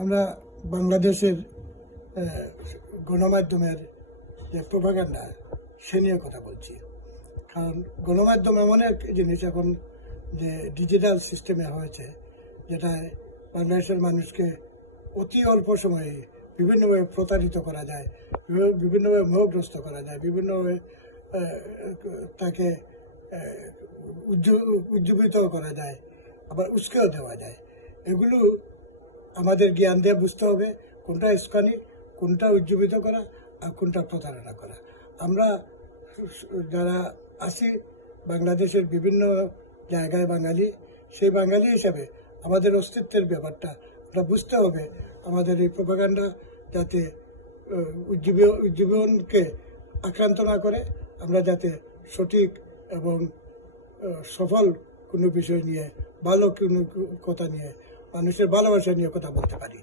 আমরা বাংলাদেশের গণমাধ্যমের যে প্রোপাগান্ডা সে নিয়ে কথা বলছি। কারণ গণমাধ্যম এমন এক জিনিস এখন যে ডিজিটাল সিস্টেমে হয়েছে, যেটা বাংলাদেশের মানুষকে অতি অল্প সময়ে বিভিন্নভাবে প্রতারিত করা যায়, বিভিন্নভাবে মোহগ্রস্ত করা যায়, বিভিন্নভাবে তাকে উজ্জীবিত করা যায়, আবার উস্কেও দেওয়া যায়। এগুলো আমাদের জ্ঞান দিয়ে বুঝতে হবে কোনটা ইস্কানি, কোনটা উজ্জীবিত করা আর কোনটা প্রতারণা করা। আমরা যারা আছি বাংলাদেশের বিভিন্ন জায়গায় বাঙালি, সেই বাঙালি হিসাবে আমাদের অস্তিত্বের ব্যাপারটা আমরা বুঝতে হবে। আমাদের এই প্রোপাগান্ডা যাতে উজ্জীবনকে আক্রান্ত না করে, আমরা যাতে সঠিক এবং সফল কোনো বিষয় নিয়ে, ভালো কোনো কথা নিয়ে, মানুষের ভালোবাসা নিয়ে কথা বলতে পারি।